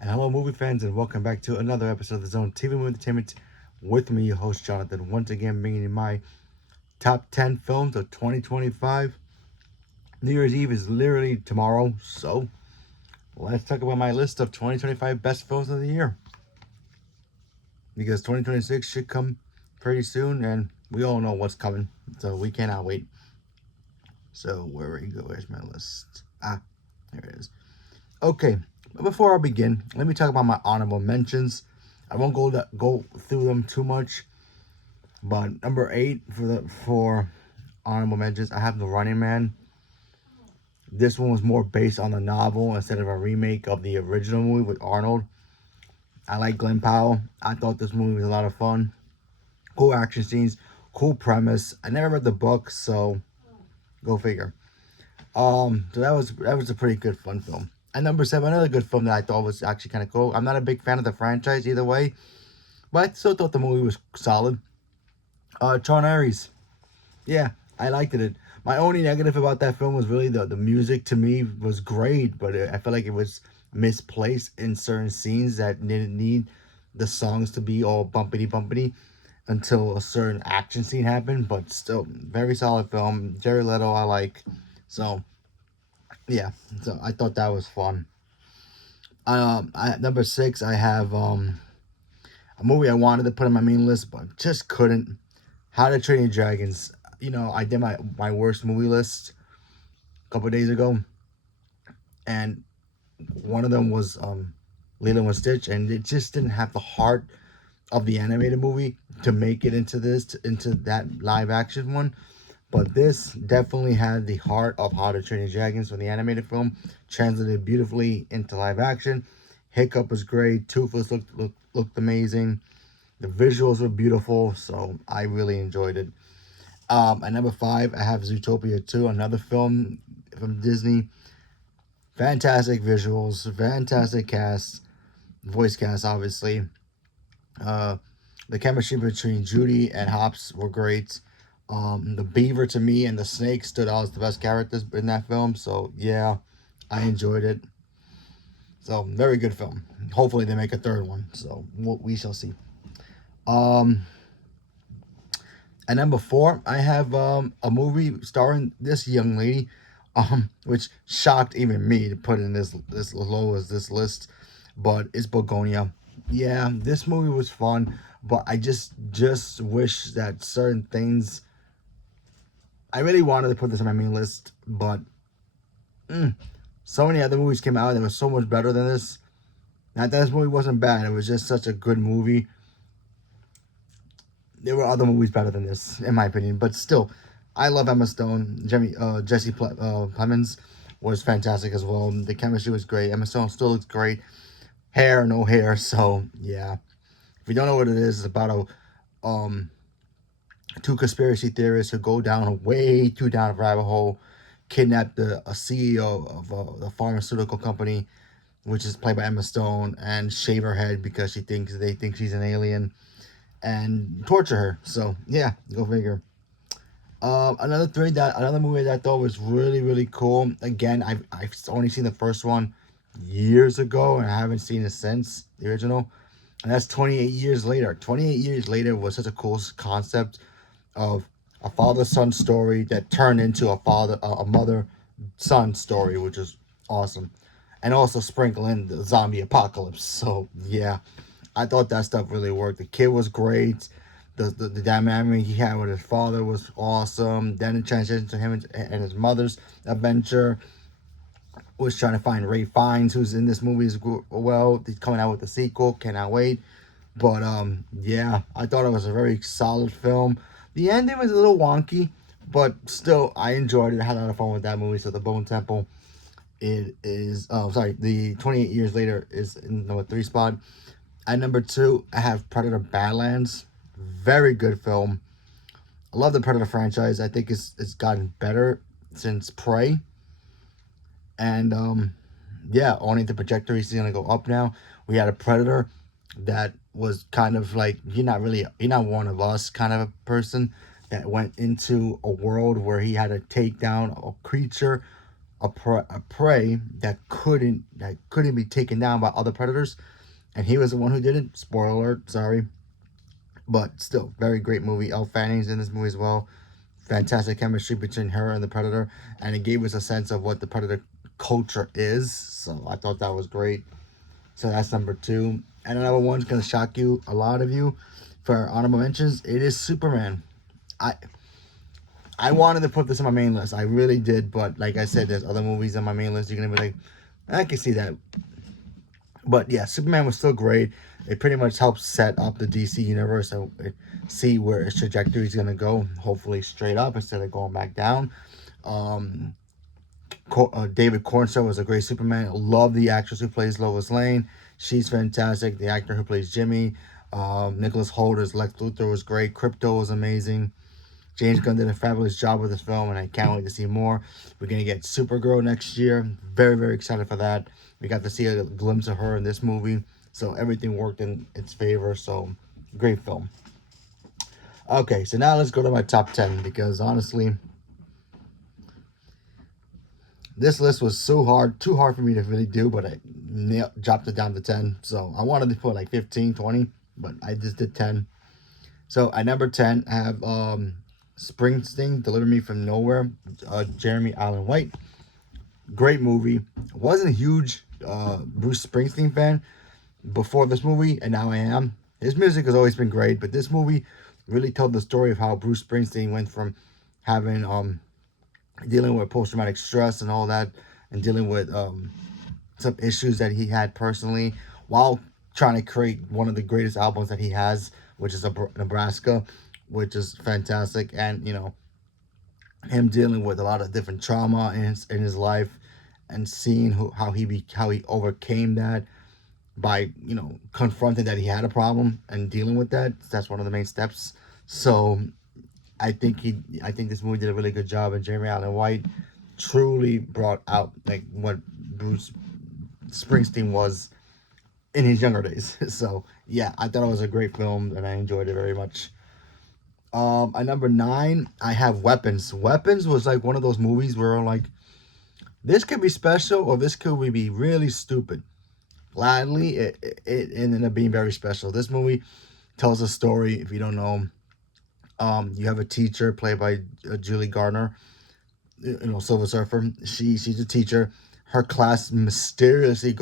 And hello, movie fans, and welcome back to another episode of the Zone TV Movie Entertainment with me, your host Jonathan. Once again, bringing you my top 10 films of 2025. New Year's Eve is literally tomorrow, so let's talk about my list of 2025 best films of the year. Because 2026 should come pretty soon, and we all know what's coming, so we cannot wait. So, where we go? Where's my list? Here it is. Okay, but before I begin, let me talk about my honorable mentions. I won't go through them too much, but number 8 for honorable mentions, I have The Running Man. This one was more based on the novel instead of a remake of the original movie with Arnold. I like Glenn Powell. I thought this movie was a lot of fun. Cool action scenes, cool premise. I never read the book, so go figure. So that was a pretty good fun film. And number 7, another good film that I thought was actually kind of cool. I'm not a big fan of the franchise either way, but I still thought the movie was solid. Tron Ares. Yeah, I liked it. My only negative about that film was really the music. To me, was great, but I felt like it was misplaced in certain scenes that didn't need the songs to be all bumpity bumpity until a certain action scene happened. But still, very solid film. Jared Leto, I like. So yeah, so I thought that was fun. Number 6, I have a movie I wanted to put on my main list, but just couldn't. How to Train Your Dragons. I did my worst movie list a couple days ago, and one of them was Lilo and Stitch, and it just didn't have the heart of the animated movie to make it into that live action one. But this definitely had the heart of How to Train Your Dragons from the animated film, translated beautifully into live action. Hiccup was great. Toothless looked amazing. The visuals were beautiful, so I really enjoyed it. At number 5, I have Zootopia 2, another film from Disney. Fantastic visuals, fantastic cast, voice cast, obviously. Uh, the chemistry between Judy and Hops were great. The beaver to me and the snake stood out as the best characters in that film. So yeah, I enjoyed it. So very good film. Hopefully they make a third one. So we shall see. Um, at number 4, I have a movie starring this young lady, which shocked even me to put in this low as this list, but it's Begonia. Yeah, this movie was fun, but I just wish that certain things. I really wanted to put this on my main list, but so many other movies came out that were so much better than this. Not that this movie wasn't bad; it was just such a good movie. There were other movies better than this, in my opinion. But still, I love Emma Stone. Jesse Plemons was fantastic as well. The chemistry was great. Emma Stone still looks great. Hair, no hair. So yeah, if you don't know what it is, it's about two conspiracy theorists who go down way too down a rabbit hole, kidnap a CEO of the pharmaceutical company, which is played by Emma Stone, and shave her head because they think she's an alien, and torture her. So yeah, go figure. Another movie that I thought was really cool. Again, I've only seen the first one years ago, and I haven't seen it since the original. And that's 28 years later. 28 years later was such a cool concept of a father son story that turned into a mother son story, which is awesome. And also sprinkle in the zombie apocalypse. So yeah, I thought that stuff really worked. The kid was great. The dynamic he had with his father was awesome. Then it transitioned to him and his mother's adventure. Was trying to find Ray Fiennes, who's in this movie as well. He's coming out with the sequel. Cannot wait. But yeah, I thought it was a very solid film. The ending was a little wonky, but still, I enjoyed it. I had a lot of fun with that movie. So the Bone Temple, it is. Oh, sorry. The 28 years later is in number 3 spot. At number 2, I have Predator Badlands. Very good film. I love the Predator franchise. I think it's gotten better since Prey. And yeah, only the trajectory is gonna go up now. We had a Predator that was kind of like you're not one of us kind of a person that went into a world where he had to take down a creature a prey that couldn't be taken down by other predators, and he was the one who did it. Spoiler alert, sorry, but still, very great movie. Elle Fanning's in this movie as well. Fantastic chemistry between her and the predator, and it gave us a sense of what the predator culture is. So I thought that was great. So that's number two. And another one's gonna shock you, a lot of you, for honorable mentions. It is Superman. I I wanted to put this on my main list. I really did, but like I said, there's other movies on my main list. You're gonna be like, I can see that. But yeah, Superman was still great. It pretty much helps set up the DC universe and see where its trajectory is gonna go. Hopefully, straight up instead of going back down. Um, David Cornstalk was a great Superman. Love the actress who plays Lois Lane. She's fantastic. The actor who plays Jimmy, Nicholas Hoult as Lex Luthor was great. Crypto was amazing. James Gunn did a fabulous job with this film, and I can't wait to see more. We're going to get Supergirl next year. Very, very excited for that. We got to see a glimpse of her in this movie, so everything worked in its favor. So, great film. Okay, so now let's go to my top 10, because honestly, this list was too hard for me to really do, but I dropped it down to 10. So, I wanted to put like 15, 20, but I just did 10. So, at number 10, I have Springsteen, Deliver Me From Nowhere, Jeremy Allen White. Great movie. Wasn't a huge Bruce Springsteen fan before this movie, and now I am. His music has always been great, but this movie really told the story of how Bruce Springsteen went from having dealing with post-traumatic stress and all that, and dealing with some issues that he had personally, while trying to create one of the greatest albums that he has, which is Nebraska, which is fantastic. And him dealing with a lot of different trauma in his life, and seeing how he overcame that by confronting that he had a problem and dealing with that. That's one of the main steps. So I think this movie did a really good job, and Jeremy Allen White truly brought out like what Bruce Springsteen was in his younger days. So yeah, I thought it was a great film, and I enjoyed it very much. At number 9, I have Weapons. Weapons was like one of those movies where I'm like, this could be special or this could be really stupid. Gladly, it ended up being very special. This movie tells a story. If you don't know, you have a teacher played by Julie Gardner, Silver Surfer. She's a teacher. Her class mysteriously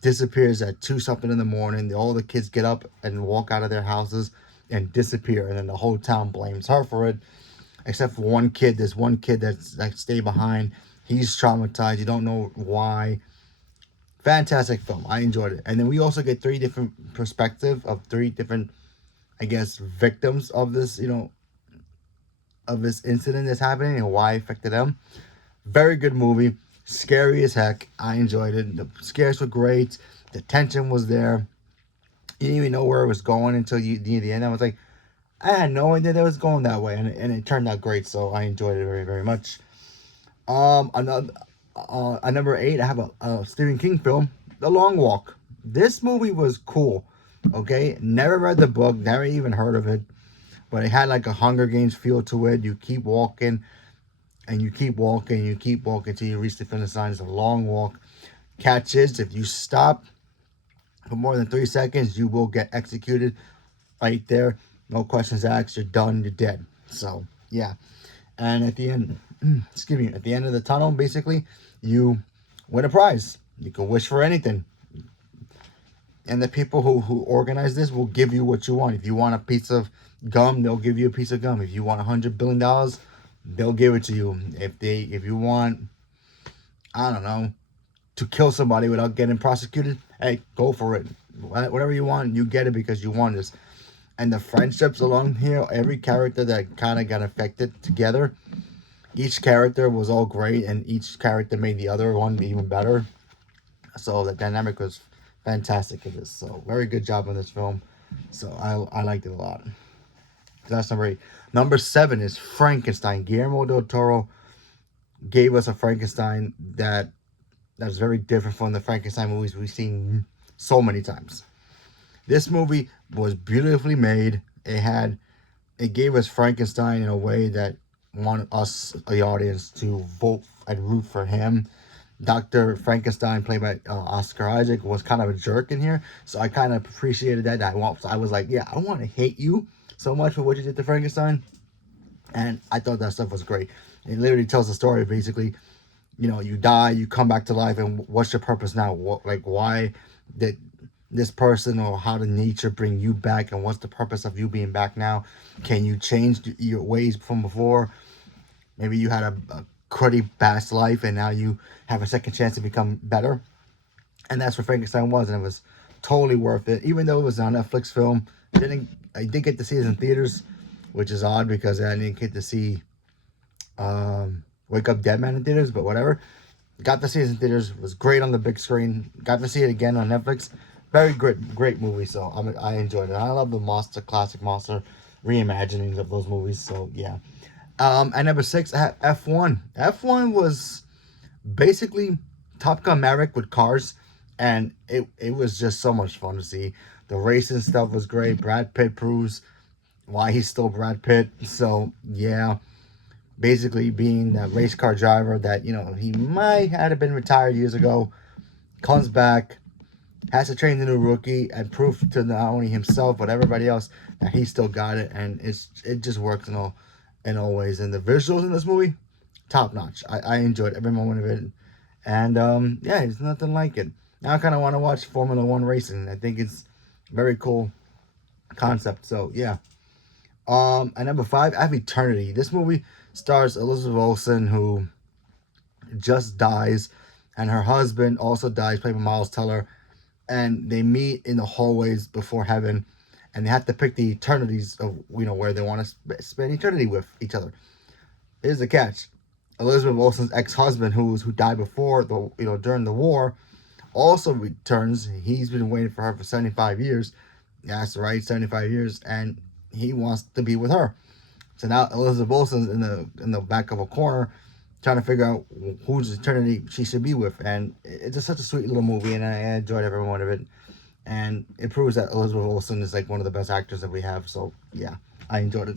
disappears at 2 something in the morning. All the kids get up and walk out of their houses and disappear, and then the whole town blames her for it, except for one kid. There's one kid that stayed behind. He's traumatized. You don't know why. Fantastic film. I enjoyed it. And then we also get 3 different perspectives of 3 different, I guess, victims of this, of this incident that's happening and why it affected them. Very good movie. Scary as heck. I enjoyed it. The scares were great. The tension was there. You didn't even know where it was going until near the end. I was like, I had no idea that it was going that way, and it turned out great. So I enjoyed it very, very much. Another at number 8, I have a Stephen King film, The Long Walk. This movie was cool. Okay, never read the book, never even heard of it, but it had like a Hunger Games feel to it. You keep walking, and you keep walking, you keep walking till you reach the finish line. It's a long walk. Catch is, if you stop for more than 3 seconds, you will get executed right there. No questions asked. You're done. You're dead. So yeah, and at the end, excuse me, at the end of the tunnel, basically, you win a prize. You can wish for anything, and the people who organize this will give you what you want. If you want a piece of gum, they'll give you a piece of gum. If you want $100 billion, they'll give it to you. If you want, I don't know, to kill somebody without getting prosecuted, hey, go for it. Whatever you want, you get it because you want this. And the friendships along here, every character that kind of got affected together, each character was all great, and each character made the other one even better. So the dynamic was fantastic in this. So very good job on this film. So I liked it a lot. That's number 8. Number 7 is Frankenstein. Guillermo del Toro gave us a Frankenstein that's very different from the Frankenstein movies we've seen so many times. This movie was beautifully made. It gave us Frankenstein in a way that want us, the audience, to vote and root for him. Dr. Frankenstein, played by Oscar Isaac, was kind of a jerk in here, so I kind of appreciated that. I was like, yeah, I want to hate you so much for what you did to Frankenstein, and I thought that stuff was great. It literally tells the story of basically, you die, you come back to life, and what's your purpose now? What, like, why did this person or how did nature bring you back, and what's the purpose of you being back now? Can you change your ways from before? Maybe you had a cruddy past life, and now you have a second chance to become better. And that's what Frankenstein was, and it was totally worth it. Even though it was on Netflix film, I did get to see it in theaters, which is odd because I didn't get to see Wake Up Dead Man in theaters, but whatever. Got to see it in theaters. It was great on the big screen. Got to see it again on Netflix. Very great movie. So I enjoyed it. I love the classic monster reimaginings of those movies. So yeah. At number 6, I have F1. F1 was basically Top Gun Maverick with cars, and it was just so much fun to see. The racing stuff was great. Brad Pitt proves why he's still Brad Pitt. So yeah, basically being that race car driver that he might have been retired years ago, comes back, has to train the new rookie and prove to not only himself but everybody else that he still got it, and it just works in all ways. And the visuals in this movie, top notch. I enjoyed every moment of it, and yeah, there's nothing like it. Now I kind of want to watch Formula One racing. I think it's very cool concept. So yeah. At number 5, I have Eternity. This movie stars Elizabeth Olsen, who just dies, and her husband also dies, played by Miles Teller, and they meet in the hallways before heaven, and they have to pick the eternities of where they want to spend eternity with each other. Here's the catch: Elizabeth Olsen's ex-husband, who died before during the war, also returns. He's been waiting for her for 75 years. Yeah, that's right, 75 years, and he wants to be with her. So now Elizabeth Olsen's in the back of a corner, trying to figure out whose eternity she should be with, and it's just such a sweet little movie, and I enjoyed every one of it. And it proves that Elizabeth Olsen is like one of the best actors that we have. So yeah, I enjoyed it.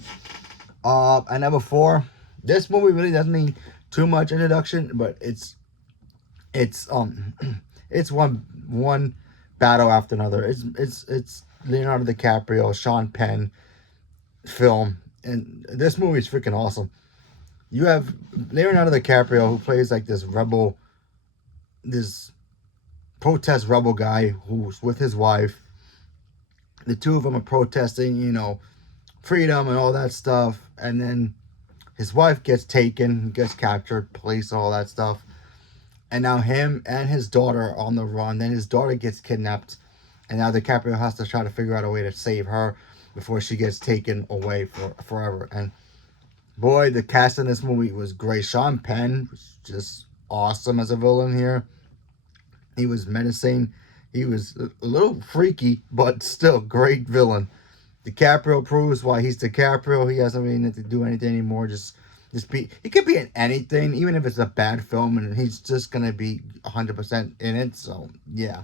At number 4, this movie really doesn't need too much introduction, but it's it's one battle after another. It's Leonardo DiCaprio, Sean Penn film, and this movie is freaking awesome. You have Leonardo DiCaprio, who plays like this protest rebel guy who's with his wife. The two of them are protesting, freedom and all that stuff. And then his wife gets taken, gets captured, police, all that stuff. And now him and his daughter are on the run. Then his daughter gets kidnapped, and now DiCaprio has to try to figure out a way to save her before she gets taken away forever. And boy, the cast in this movie was great. Sean Penn was just awesome as a villain here. He was menacing. He was a little freaky, but still great villain. DiCaprio proves why he's DiCaprio. He doesn't really need to do anything anymore. Just be. He could be in anything, even if it's a bad film, and he's just gonna be 100% in it. So yeah.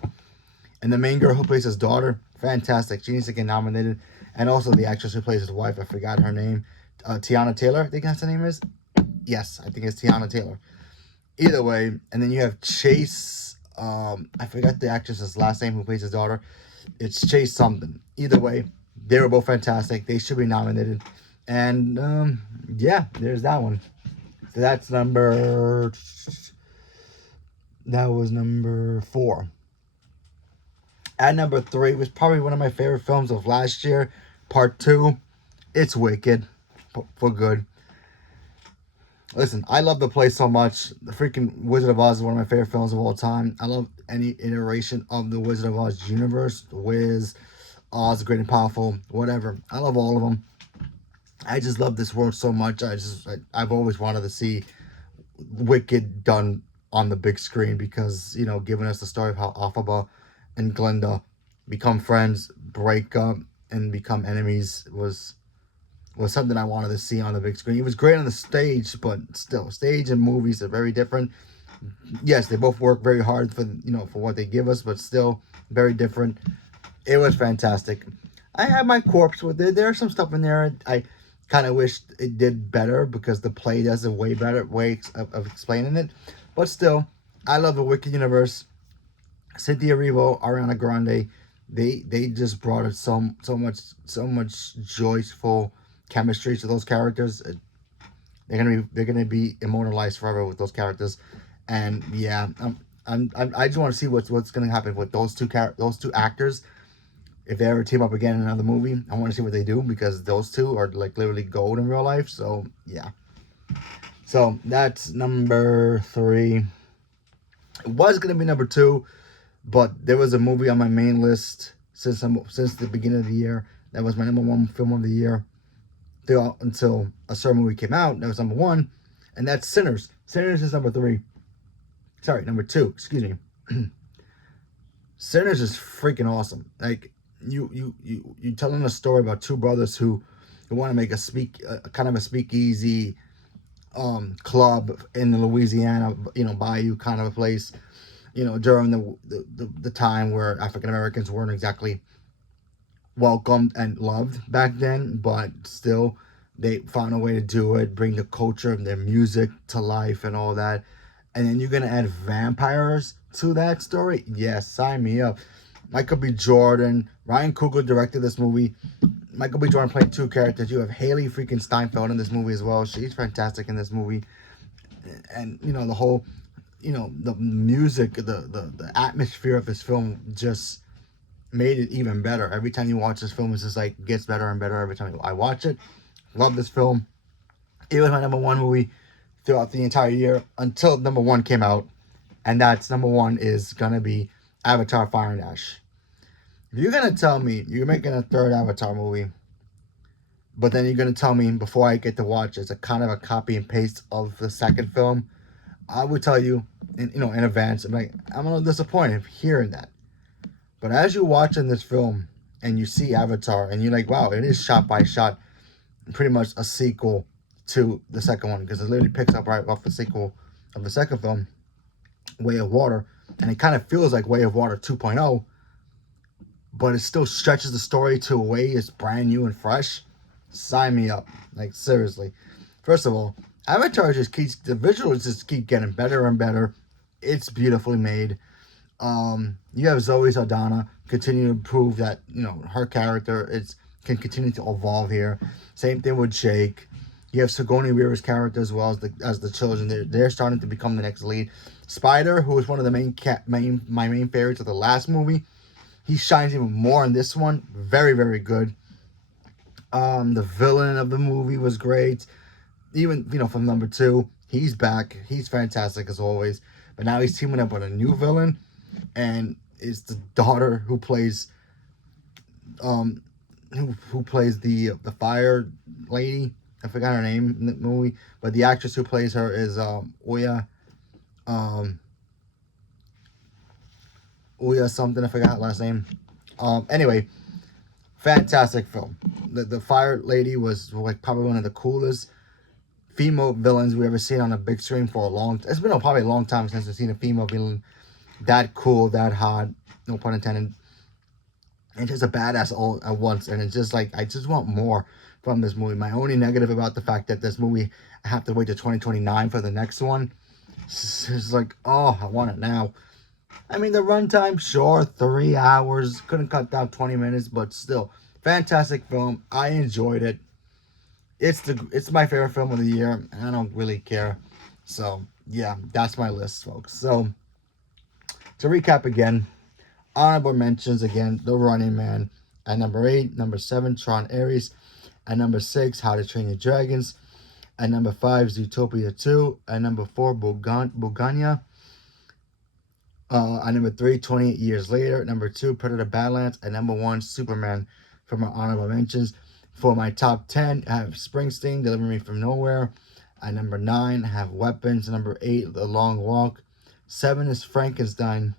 And the main girl who plays his daughter, fantastic. She needs to get nominated. And also the actress who plays his wife, I forgot her name, Tiana Taylor, I think that's her name is. Yes, I think it's Tiana Taylor. Either way, and then you have Chase. I forgot the actress's last name who plays his daughter. It's Chase something. Either way, they were both fantastic. They should be nominated. And yeah, there's that one. So that was number 4. At number 3 was probably one of my favorite films of last year, Part 2. It's Wicked, for good. Listen, I love the play so much. The freaking Wizard of Oz is one of my favorite films of all time. I love any iteration of the Wizard of Oz universe. The Wiz, Oz, Great and Powerful, whatever. I love all of them. I just love this world so much. I've always wanted to see Wicked done on the big screen because, giving us the story of how Elphaba and Glinda become friends, break up, and become enemies was something I wanted to see on the big screen. It was great on the stage, but still, stage and movies are very different. Yes, they both work very hard for what they give us, but still very different. It was fantastic. I had my corpse with it. There's some stuff in there. Kind of wish it did better because the play does a way better way of explaining it. But still, I love the Wicked universe. Cynthia Erivo, Ariana Grande, they just brought it so much joyful chemistry to those characters. They're gonna be immortalized forever with those characters, and yeah, I just want to see what's gonna happen with those two actors. If they ever team up again in another movie, I want to see what they do because those two are like literally gold in real life. So yeah, so that's number three. It was gonna be number two, but there was a movie on my main list since the beginning of the year that was my number one film of the year until a certain movie came out that was number one, and that's Sinners. Sinners is number three. Sorry, number two. Excuse me. Sinners is freaking awesome. Like you telling a story about two brothers who want to make a kind of a speakeasy club in the Louisiana, bayou kind of a place, during the time where African Americans weren't exactly welcomed and loved back then, but still they found a way to do it, bring the culture of their music to life and all that. And then you're gonna add vampires to that story? Yes, sign me up. Michael B. Jordan, Ryan Coogler directed this movie. Michael B. Jordan played two characters. You have Haley freaking Steinfeld in this movie as well. She's fantastic in this movie. And the whole, the music, the atmosphere of this film just made it even better. Every time you watch this film, it's just like gets better and better every time I watch it. Love this film. It was my number one movie throughout the entire year until number one came out, and that's number one is gonna be Avatar: Fire and Ash. If you're gonna tell me you're making a third Avatar movie, but then you're gonna tell me before I get to watch it's a kind of a copy and paste of the second film, I would tell you in advance. I'm a little disappointed hearing that. But as you're watching this film and you see Avatar and you're like, wow, it is shot by shot, pretty much a sequel to the second one because it literally picks up right off the sequel of the second film, Way of Water, and it kind of feels like Way of Water 2.0, but it still stretches the story to a way it's brand new and fresh. Sign me up. Like, seriously. First of all, Avatar the visuals just keep getting better and better. It's beautifully made. You have Zoe Saldana continue to prove that her character can continue to evolve here. Same thing with Jake. You have Sigourney Weaver's character as well as the children. They're starting to become the next lead. Spider, who was one of the my main favorites of the last movie, he shines even more in this one. Very, very good. The villain of the movie was great. Even from number two, he's back. He's fantastic as always. But now he's teaming up with a new villain, and it's the daughter who plays who plays the fire lady. I forgot her name in the movie, but the actress who plays her is Oya Oya something. I forgot her last name. Anyway, fantastic film. The fire lady was like probably one of the coolest female villains we ever seen on a big screen for a long. It's been probably a long time since we've seen a female villain that cool, that hot. No pun intended. And just a badass all at once, and it's just like I just want more from this movie. My only negative about the fact that this movie I have to wait to 2029 for the next one. It's like, oh, I want it now. I mean, the runtime, sure, 3 hours. Couldn't cut down 20 minutes, but still, fantastic film. I enjoyed it. It's my favorite film of the year, and I don't really care. So yeah, that's my list, folks. So to recap again, honorable mentions again: The Running Man at number 8, number 7, Tron Ares at number 6, How to Train Your Dragons at number 5, Zootopia 2 at number 4, Bugania. At number 3, 28 Years Later. At number 2, Predator Badlands. At number 1, Superman for my honorable mentions. For my top 10, I have Springsteen, Deliver Me From Nowhere. At number 9, I have Weapons. At number 8, The Long Walk. 7 is Frankenstein.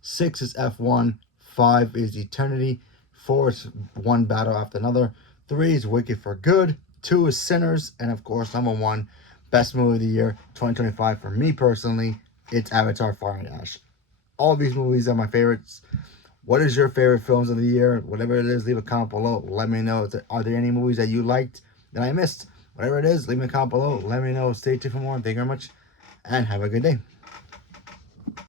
6 is F1. 5 is Eternity. 4 is One Battle After Another. 3 is Wicked for Good. 2 is Sinners. And of course, number 1, best movie of the year, 2025 for me personally, it's Avatar: Fire and Ash. All of these movies are my favorites. What is your favorite films of the year? Whatever it is, leave a comment below. Let me know. Are there any movies that you liked that I missed. Whatever it is, leave me a comment below. Let me know. Stay tuned for more. Thank you very much, and have a good day.